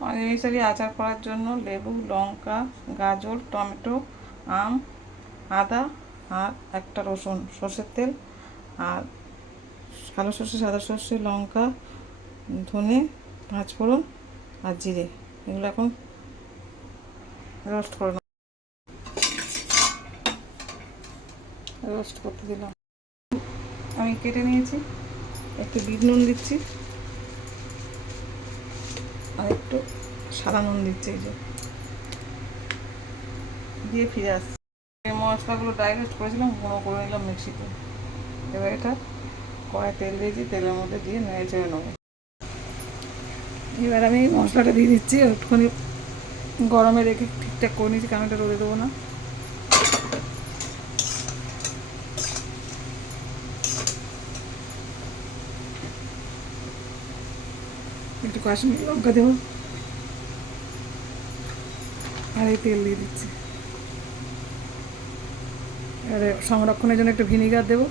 পাঁচমিশালি আচার করার জন্য লেবু, লঙ্কা, গাজর, টমেটো, আম, আদা আর একটা রসুন, সর্ষের তেল আর কালো সর্ষে, সাদা সর্ষে, লঙ্কা, ধনে, পাঁচফোড়ন আর জিরে, এগুলো এখন রোস্ট করে রোস্ট করতে দিলাম। আমি কেটে নিয়েছি, একটু বিট নুন দিচ্ছি আর একটু সাদা নুন দিচ্ছি, এই যে দিয়ে ফিরে আসছি। এই মশলাগুলো ডাইরেক্ট করেছিলাম, গুঁড়ো করে নিলাম মিক্সিতে। এবার এটা কড়াই তেল দিয়েছি, তেলের মধ্যে দিয়ে নেড়ে চেড়ে নেবো। এবার আমি মশলাটা দিয়ে দিচ্ছি, একটুখানি গরমে রেখে ঠিকঠাক করে নিয়েছি, কারণ এটা রোদে দেবো না। একটু কাশ্মীরি লঙ্কা দেবো আর এই তেল দিয়ে দিচ্ছি। এবারে সংরক্ষণের জন্য একটু ভিনিগার দেবো।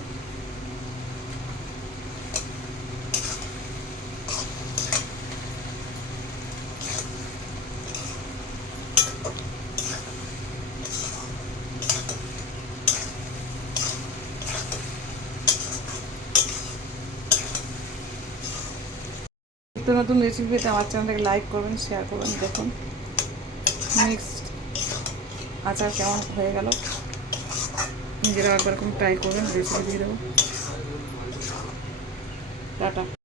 নতুন নতুন রেসিপি পেতে আমার চ্যানেলটাকে লাইক করবেন, শেয়ার করবেন। দেখুন মিক্সড আচার কেমন হয়ে গেল, নিজেরাও একবার এরকম ট্রাই করবেন, রেসিপি দিয়ে দেবো। টাটা।